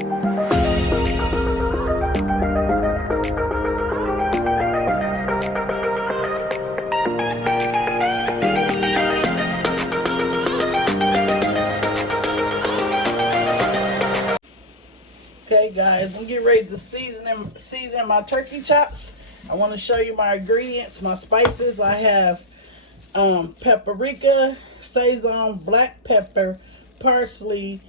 Okay guys, I'm getting ready to season my turkey chops. I want to show you my ingredients, my spices. I have paprika, Seasonings, black pepper, parsley,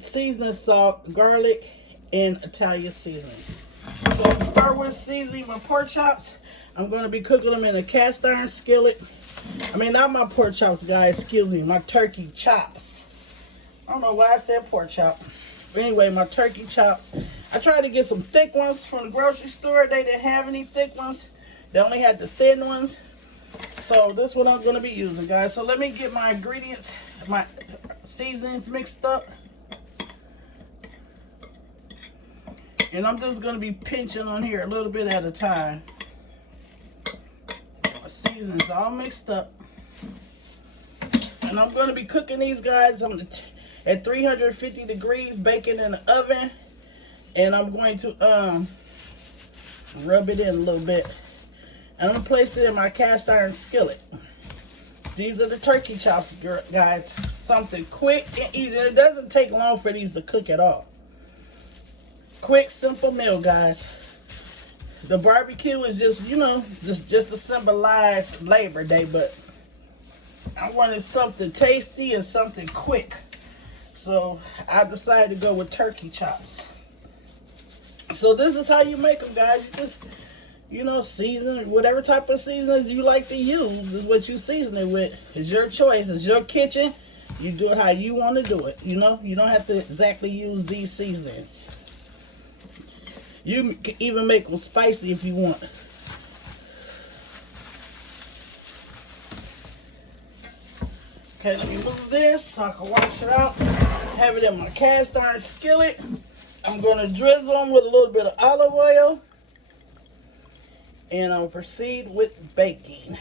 seasoning salt, garlic, and Italian seasoning. So to start with seasoning my pork chops, I'm going to be cooking them in a cast iron skillet. I mean, not my pork chops, guys, excuse me, my turkey chops. I don't know why I said pork chop. But anyway, my turkey chops. I tried to get some thick ones from the grocery store. They didn't have any thick ones. They only had the thin ones. So this is what I'm going to be using, guys. So let me get my ingredients, my seasonings mixed up. And I'm just going to be pinching on here a little bit at a time. My seasonings all mixed up. And I'm going to be cooking these guys at 350 degrees, baking in the oven. And I'm going to rub it in a little bit. And I'm going to place it in my cast iron skillet. These are the turkey chops, guys. Something quick and easy. It doesn't take long for these to cook at all. Quick, simple meal, guys. The barbecue is just, you know, just to symbolize Labor Day, but I wanted something tasty and something quick. So I decided to go with turkey chops. So this is how you make them, guys. You just, you know, season, whatever type of seasoning you like to use is what you season it with. It's your choice. It's your kitchen. You do it how you want to do it. You know, you don't have to exactly use these seasonings. You can even make them spicy if you want. Okay, let me move this so I can wash it out. Have it in my cast iron skillet. I'm going to drizzle them with a little bit of olive oil. And I'll proceed with baking.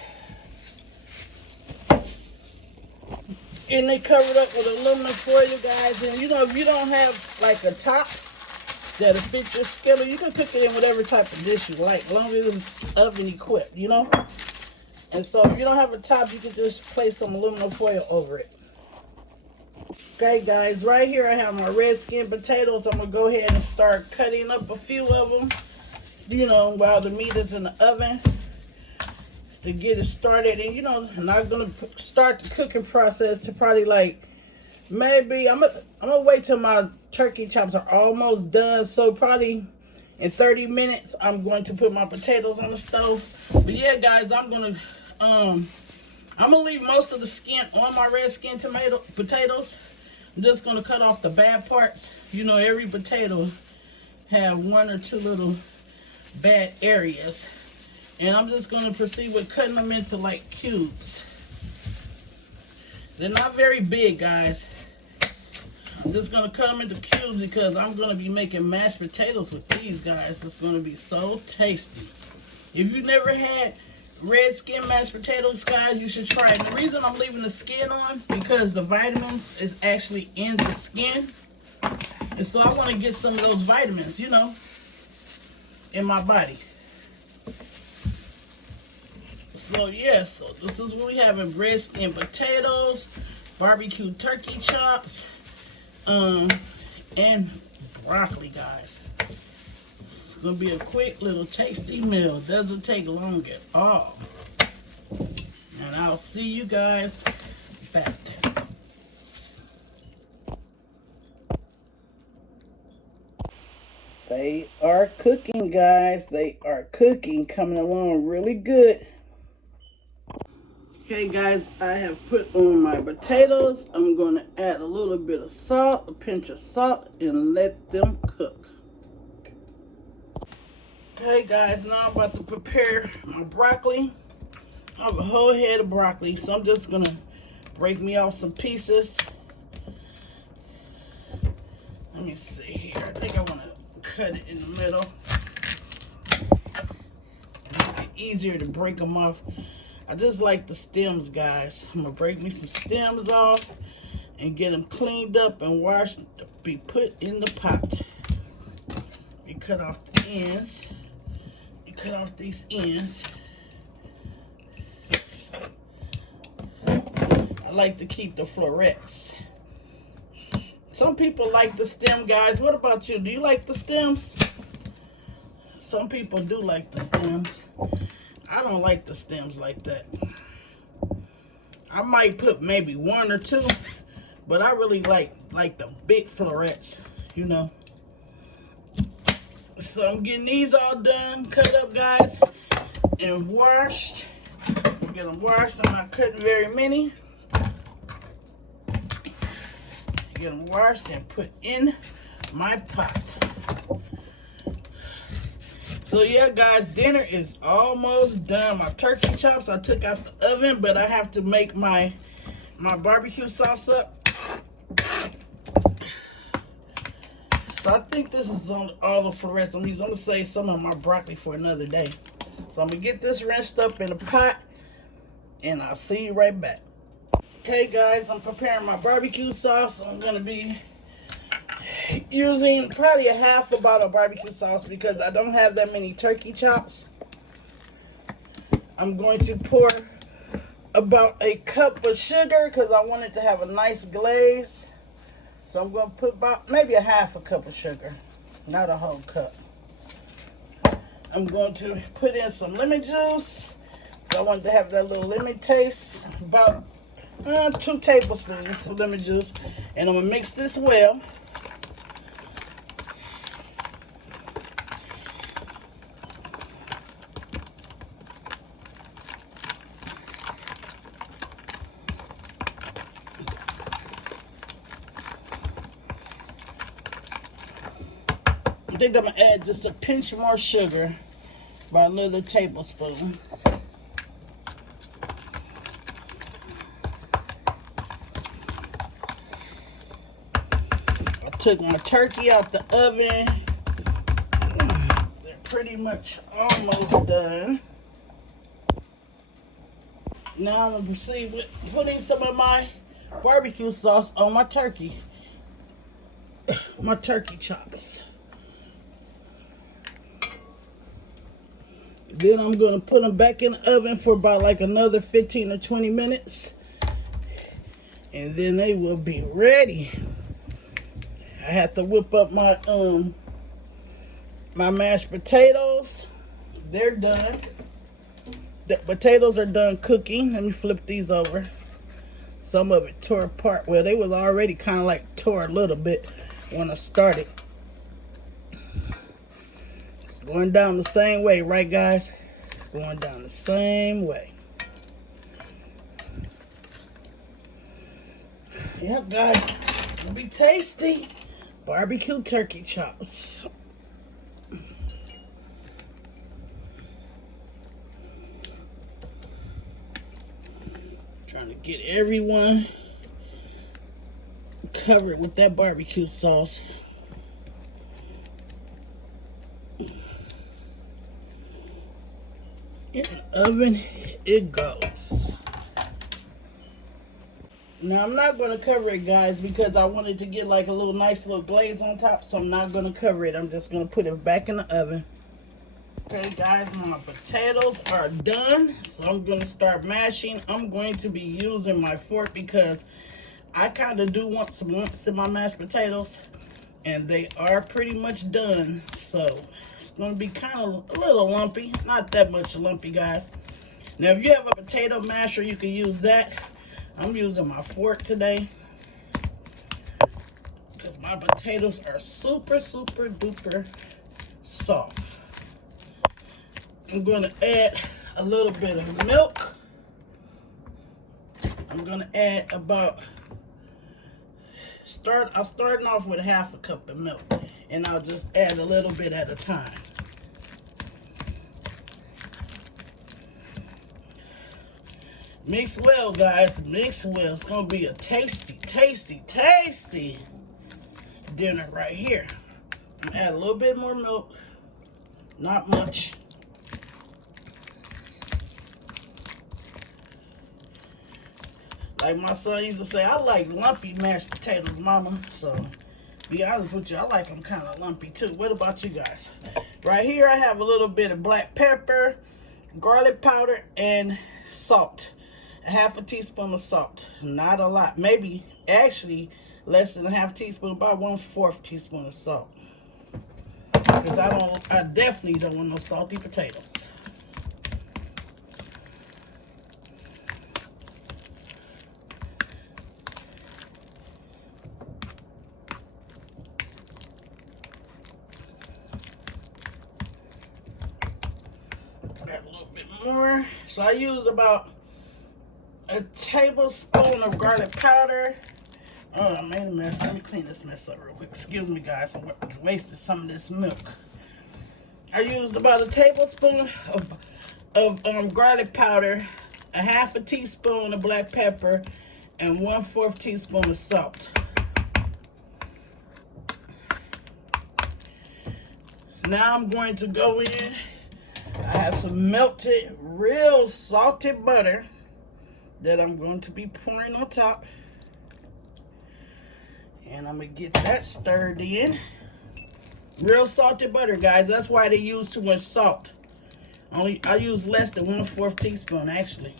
And they cover it up with aluminum foil, guys. And you know, if you don't have like a top that'll fit your skillet, you can cook it in whatever type of dish you like, as long as it's oven equipped, you know. And so if you don't have a top, you can just place some aluminum foil over it. Okay, guys, right here I have my red skin potatoes. I'm going to go ahead and start cutting up a few of them, you know, while the meat is in the oven to get it started. And, you know, I'm not going to start the cooking process to probably like, maybe, I'm gonna wait till my turkey chops are almost done. So probably in 30 minutes, I'm going to put my potatoes on the stove. But yeah, guys, I'm gonna leave most of the skin on my red skin potatoes. I'm just gonna cut off the bad parts. You know, every potato have one or two little bad areas. And I'm just gonna proceed with cutting them into like cubes. They're not very big, guys. I'm just going to cut them into cubes because I'm going to be making mashed potatoes with these, guys. It's going to be so tasty. If you've never had red skin mashed potatoes, guys, you should try it. And the reason I'm leaving the skin on, because the vitamins is actually in the skin. And so I want to get some of those vitamins, you know, in my body. So yeah, so this is what we have in red skin potatoes, barbecue turkey chops, and broccoli, guys. It's gonna be a quick little tasty meal. Doesn't take long at all. And I'll see you guys back. They are cooking, guys. They are cooking, coming along really good. Okay, guys, I have put on my potatoes. I'm going to add a little bit of salt, a pinch of salt, and let them cook. Okay, guys, now I'm about to prepare my broccoli. I have a whole head of broccoli, so I'm just going to break me off some pieces. Let me see here. I think I want to cut it in the middle. Make it easier to break them off. I just like the stems, guys. I'm going to break me some stems off. and get them cleaned up and washed to be put in the pot. You cut off the ends. You cut off these ends. I like to keep the florets. Some people like the stem, guys. What about you? Do you like the stems? Some people do like the stems. I don't like the stems like that. I might put maybe one or two, but I really like the big florets, you know. So I'm getting these all done, cut up, guys, and washed. We'll get them washed. I'm not cutting very many. Get them washed and put in my pot. So yeah, guys, dinner is almost done. My turkey chops I took out the oven, but I have to make my barbecue sauce up. So I think this is on all the florets. I'm going to save some of my broccoli for another day. So I'm going to get this rinsed up in a pot, and I'll see you right back. Okay, guys, I'm preparing my barbecue sauce. I'm going to be using probably a half a bottle of barbecue sauce because I don't have that many turkey chops. I'm going to pour about a cup of sugar because I want it to have a nice glaze. So I'm going to put about maybe a half a cup of sugar, not a whole cup. I'm going to put in some lemon juice. So I want to have that little lemon taste. About 2 tablespoons of lemon juice. And I'm going to mix this well. I think I'm going to add just a pinch more sugar, about another tablespoon. I took my turkey out the oven. They're pretty much almost done. Now I'm going to proceed with putting some of my barbecue sauce on my turkey. My turkey chops. Then I'm going to put them back in the oven for about like another 15 or 20 minutes. And then they will be ready. I have to whip up my my mashed potatoes. They're done. The potatoes are done cooking. Let me flip these over. Some of it tore apart. Well, they was already kind of like tore a little bit when I started. Going down the same way, right, guys? Going down the same way. Yep, guys. It'll be tasty. Barbecue turkey chops. Trying to get everyone covered with that barbecue sauce. In the oven it goes. Now I'm not going to cover it, guys, because I wanted to get like a little nice little glaze on top, so I'm not going to cover it. I'm just going to put it back in the oven. Okay, guys, my potatoes are done, so I'm going to start mashing. I'm going to be using my fork because I kind of do want some lumps in my mashed potatoes, and they are pretty much done, so it's going to be kind of a little lumpy. Not that much lumpy, guys. Now, if you have a potato masher, you can use that. I'm using my fork today because my potatoes are super, super duper soft. I'm going to add a little bit of milk. I'm going to add about, I'm starting off with half a cup of milk, and I'll just add a little bit at a time. Mix well, guys. Mix well. It's going to be a tasty, tasty, tasty dinner right here. I'm going to add a little bit more milk. Not much. Like my son used to say, I like lumpy mashed potatoes, mama. So, be honest with you, I like them kind of lumpy too. What about you guys? Right here, I have a little bit of black pepper, garlic powder, and salt. A half a teaspoon of salt. Not a lot. Maybe, actually, less than a half teaspoon, about 1/4 teaspoon of salt. Because I definitely don't want no salty potatoes. Add a little bit more. So I use about a tablespoon of garlic powder. Oh, I made a mess. Let me clean this mess up real quick. Excuse me, guys. I wasted some of this milk. I used about a tablespoon of garlic powder, a half a teaspoon of black pepper, and 1/4 teaspoon of salt. Now I'm going to go in. I have some melted, real salted butter that I'm going to be pouring on top. And I'm going to get that stirred in. Real salted butter, guys. That's why they use too much salt. I use less than 1/4 teaspoon, actually.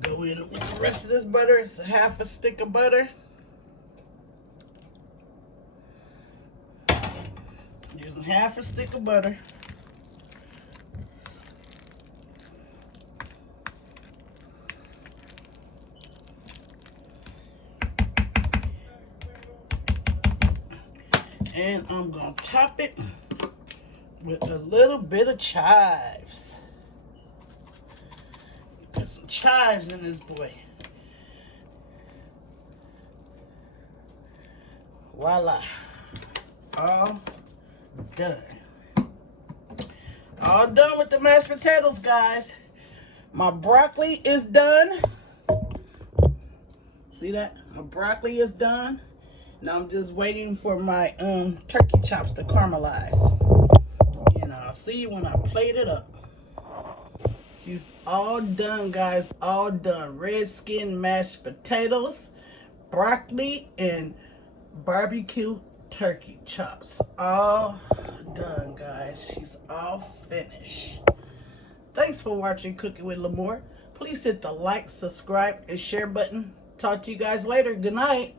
Go in with the rest of this butter. It's a half a stick of butter. Using half a stick of butter. And I'm going to top it with a little bit of chives. Put some chives in this boy. Voila. All done. All done with the mashed potatoes, guys. My broccoli is done. See that? My broccoli is done. Now I'm just waiting for my turkey chops to caramelize. And I'll see you when I plate it up. She's all done, guys. All done. Red skin mashed potatoes, broccoli, and barbecue turkey chops. All done, guys. She's all finished. Thanks for watching Cooking with Lamore. Please hit the like, subscribe, and share button. Talk to you guys later. Good night.